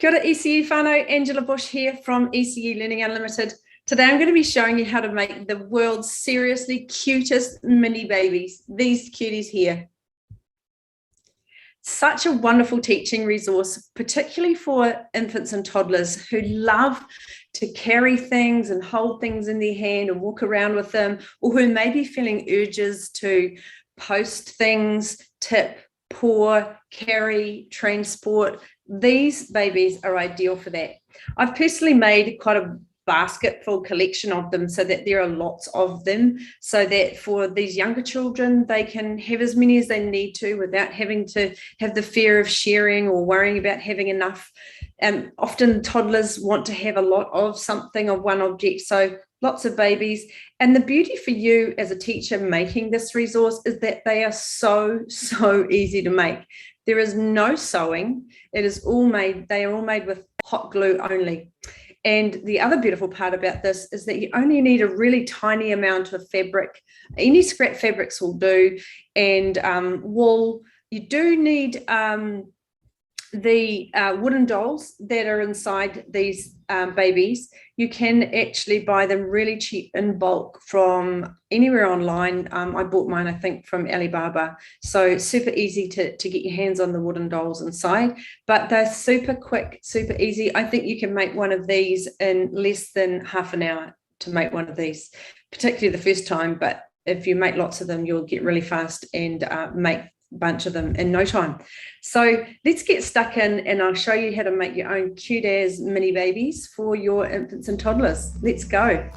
Kia ora ECE whānau, Angela Bush here from ECE Learning Unlimited. Today I'm going to be showing you how to make the world's seriously cutest mini babies, these cuties here. Such a wonderful teaching resource, particularly for infants and toddlers who love to carry things and hold things in their hand and walk around with them, or who may be feeling urges to post things, tip, pour, carry, transport. These babies are ideal for that. I've personally made quite a basketful collection of them so that there are lots of them, so that for these younger children, they can have as many as they need to without having to have the fear of sharing or worrying about having enough. Often toddlers want to have a lot of something, of one object, so lots of babies. And the beauty for you as a teacher making this resource is that they are so easy to make. There is no sewing. It is all made, they are all made with hot glue only. And the other beautiful part about this is that you only need a really tiny amount of fabric. Any scrap fabrics will do, and wool. You do need the wooden dolls that are inside these babies. You can actually buy them really cheap in bulk from anywhere online. I bought mine, I think, from Alibaba. So super easy to get your hands on the wooden dolls inside, but they're super quick, super easy. I think you can make one of these in less than half an hour to make one of these, particularly the first time. But if you make lots of them, you'll get really fast and make bunch of them in no time. So let's get stuck in and I'll show you how to make your own cute as mini babies for your infants and toddlers. Let's go.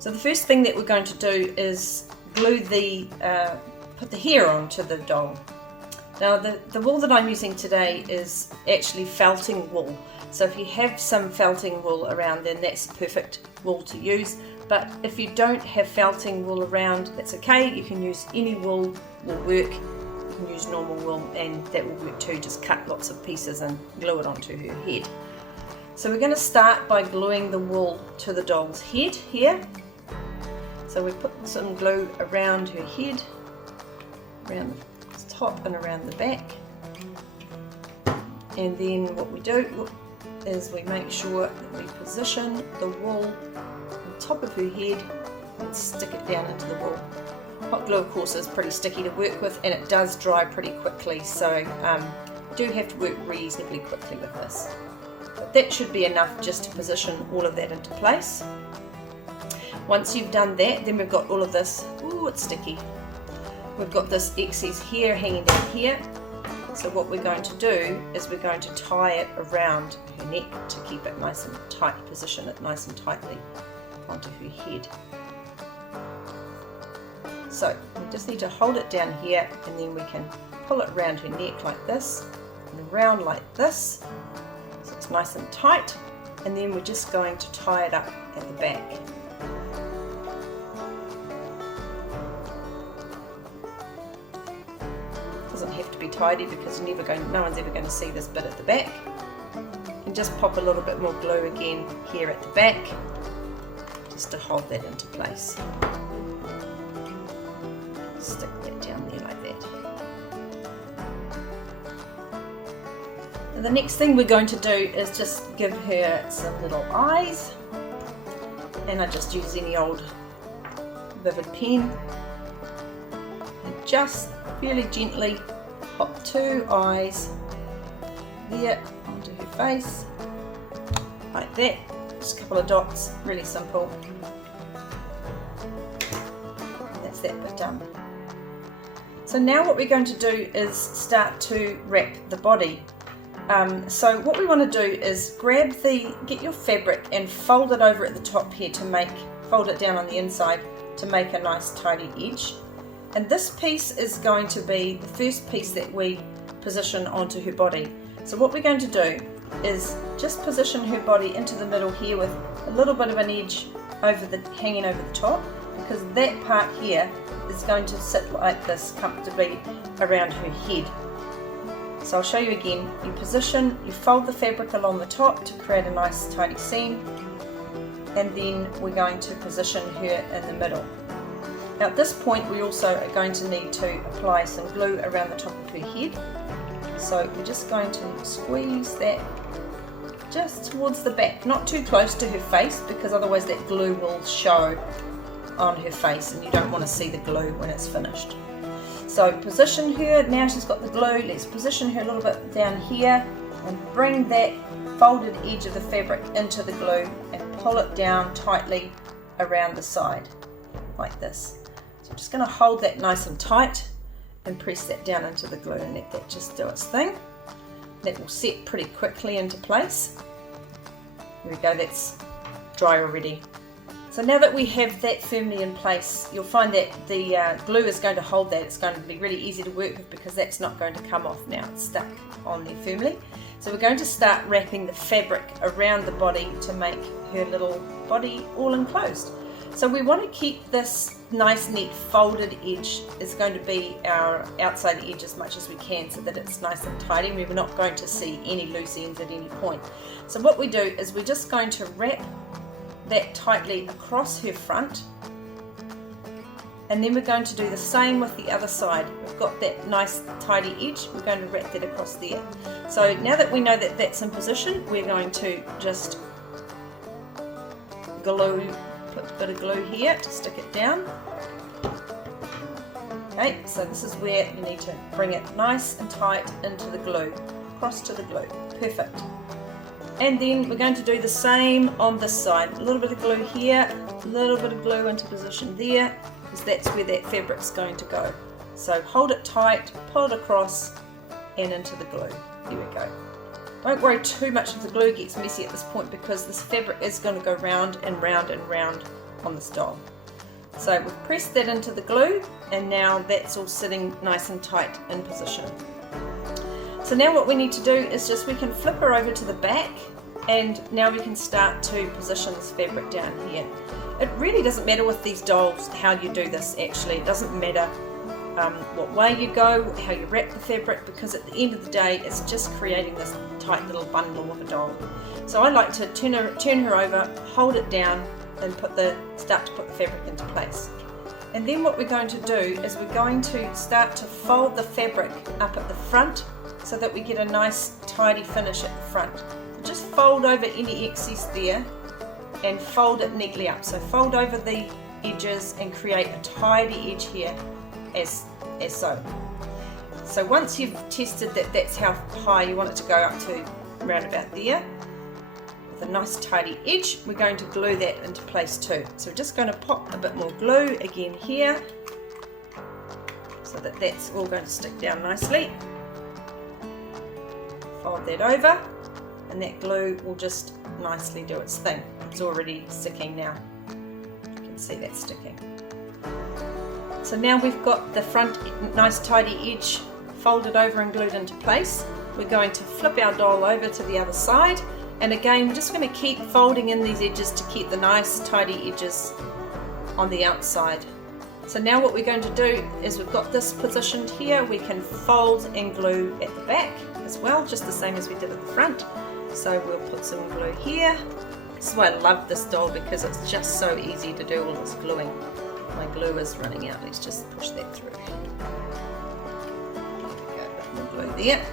So the first thing that we're going to do is glue put the hair onto the doll. Now the wool that I'm using today is actually felting wool. So if you have some felting wool around, then that's perfect wool to use. But if you don't have felting wool around, that's okay. You can use any wool, will work. You can use normal wool and that will work too. Just cut lots of pieces and glue it onto her head. So we're going to start by gluing the wool to the doll's head here. So we put some glue around her head, around the top and around the back. And then what we do is we make sure that we position the wool on top of her head and stick it down into the wool. Hot glue, of course, is pretty sticky to work with and it does dry pretty quickly, so you do have to work reasonably quickly with this. But that should be enough just to position all of that into place. Once you've done that, then we've got all of this, ooh, it's sticky. We've got this excess hair hanging down here. So what we're going to do is we're going to tie it around her neck to keep it nice and tight, position it nice and tightly onto her head. So we just need to hold it down here and then we can pull it around her neck like this and around like this. So it's nice and tight, and then we're just going to tie it up at the back. Doesn't have to be tidy because no one's ever going to see this bit at the back. And just pop a little bit more glue again here at the back just to hold that into place. Stick that down there like that. And the next thing we're going to do is just give her some little eyes, and I just use any old Vivid pen and just really gently pop 2 eyes there onto her face like that. Just a couple of dots, really simple. That's that bit done. So now what we're going to do is start to wrap the body. So what we want to do is get your fabric and fold it over at the top here fold it down on the inside to make a nice tidy edge. And this piece is going to be the first piece that we position onto her body. So what we're going to do is just position her body into the middle here with a little bit of an edge hanging over the top, because that part here is going to sit like this comfortably around her head. So I'll show you again. You fold the fabric along the top to create a nice tidy seam, and then we're going to position her in the middle. Now at this point we also are going to need to apply some glue around the top of her head. So we're just going to squeeze that just towards the back, not too close to her face, because otherwise that glue will show on her face and you don't want to see the glue when it's finished. So position her, now she's got the glue, let's position her a little bit down here and bring that folded edge of the fabric into the glue and pull it down tightly around the side, like this. So I'm just going to hold that nice and tight and press that down into the glue and let that just do its thing. That will set pretty quickly into place. There we go, that's dry already. So now that we have that firmly in place, you'll find that the glue is going to hold that. It's going to be really easy to work with because that's not going to come off now. It's stuck on there firmly. So we're going to start wrapping the fabric around the body to make her little body all enclosed. So we want to keep this nice neat folded edge is going to be our outside edge as much as we can so that it's nice and tidy. We're not going to see any loose ends at any point. So what we do is we're just going to wrap that tightly across her front, and then we're going to do the same with the other side. We've got that nice tidy edge, we're going to wrap that across there. So now that we know that that's in position, we're going to just glue, put a bit of glue here to stick it down. Okay, so this is where you need to bring it nice and tight into the glue, across to the glue, perfect. And then we're going to do the same on this side. A little bit of glue here, a little bit of glue into position there, because that's where that fabric's going to go. So hold it tight, pull it across and into the glue. Here we go. Don't worry too much if the glue gets messy at this point, because this fabric is going to go round and round and round on this doll. So we've pressed that into the glue and now that's all sitting nice and tight in position. So now what we need to do is just, we can flip her over to the back and now we can start to position this fabric down here. It really doesn't matter with these dolls how you do this actually. It doesn't matter what way you go, how you wrap the fabric, because at the end of the day it's just creating this tight little bundle of a doll. So I like to turn her over, hold it down and start to put the fabric into place. And then what we're going to do is we're going to start to fold the fabric up at the front so that we get a nice tidy finish at the front. So just fold over any excess there and fold it neatly up. So fold over the edges and create a tidy edge here as so. So once you've tested that that's how high you want it to go up to, around about there, with a nice tidy edge, we're going to glue that into place too. So we're just going to pop a bit more glue again here so that that's all going to stick down nicely. Fold that over and that glue will just nicely do its thing. It's already sticking now. You can see that sticking. So now we've got the front nice tidy edge folded over and glued into place. We're going to flip our doll over to the other side, and again we're just going to keep folding in these edges to keep the nice tidy edges on the outside. So now what we're going to do is, we've got this positioned here, we can fold and glue at the back as well, just the same as we did at the front. So we'll put some glue here. This is why I love this doll, because it's just so easy to do all this gluing. My glue is running out, let's just push that through. There we go, a bit more glue there.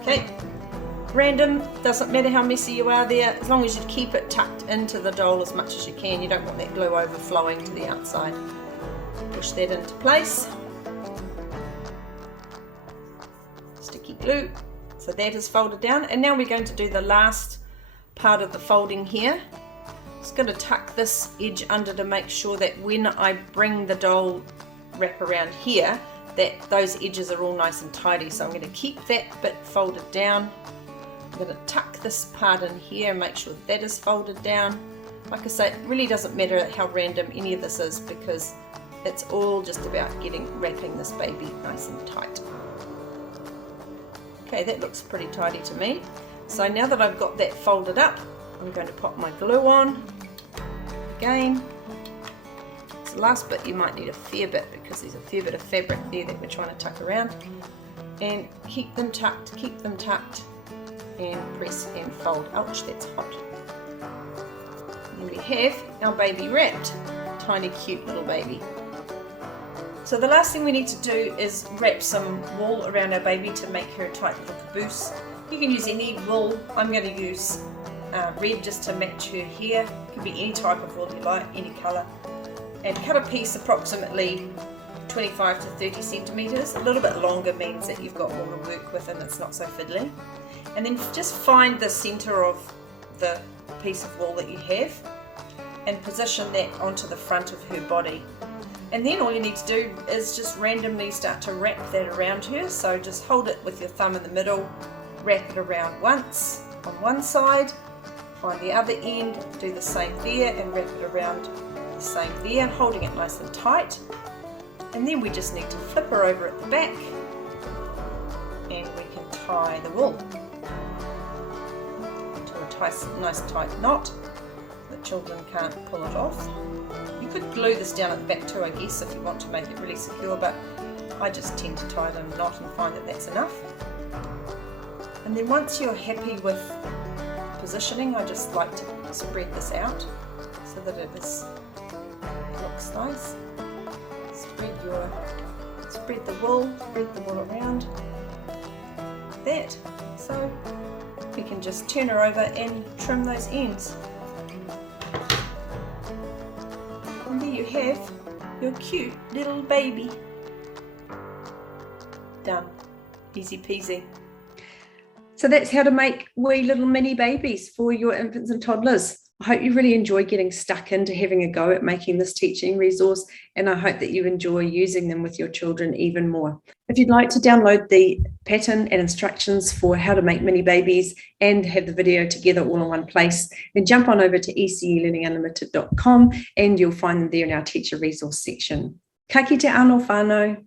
Okay, random, doesn't matter how messy you are there, as long as you keep it tucked into the doll as much as you can. You don't want that glue overflowing to the outside. Push that into place. Sticky glue. So that is folded down, and now we're going to do the last part of the folding here. Just going to tuck this edge under to make sure that when I bring the doll wrap around here, that those edges are all nice and tidy. So I'm going to keep that bit folded down. I'm going to tuck this part in here and make sure that is folded down. Like I say, it really doesn't matter how random any of this is, because it's all just about wrapping this baby nice and tight. Okay, that looks pretty tidy to me. So now that I've got that folded up, I'm going to pop my glue on. Again, it's the last bit, you might need a fair bit because there's a fair bit of fabric there that we're trying to tuck around. And keep them tucked, and press and fold. Ouch, that's hot. And we have our baby wrapped. Tiny cute little baby. So the last thing we need to do is wrap some wool around our baby to make her a tight little caboose. You can use any wool. I'm going to use red just to match her hair. It can be any type of wool you like, any colour. And cut a piece approximately 25 to 30 centimetres. A little bit longer means that you've got more to work with and it's not so fiddly. And then just find the centre of the piece of wool that you have and position that onto the front of her body. And then all you need to do is just randomly start to wrap that around her. So just hold it with your thumb in the middle, wrap it around once on one side, find the other end, do the same there and wrap it around the same there, holding it nice and tight. And then we just need to flip her over at the back and we can tie the wool to a nice tight knot so that children can't pull it off. You could glue this down at the back too, I guess, if you want to make it really secure, but I just tend to tie the knot and find that that's enough. And then once you're happy with positioning, I just like to spread this out so that it looks nice. Spread the wool around that. So we can just turn her over and trim those ends. And there you have your cute little baby. Done. Easy peasy. So that's how to make wee little mini babies for your infants and toddlers. I hope you really enjoy getting stuck into having a go at making this teaching resource, and I hope that you enjoy using them with your children even more. If you'd like to download the pattern and instructions for how to make mini babies and have the video together all in one place, then jump on over to ecelearningunlimited.com and you'll find them there in our teacher resource section. Ka kite anō whānau.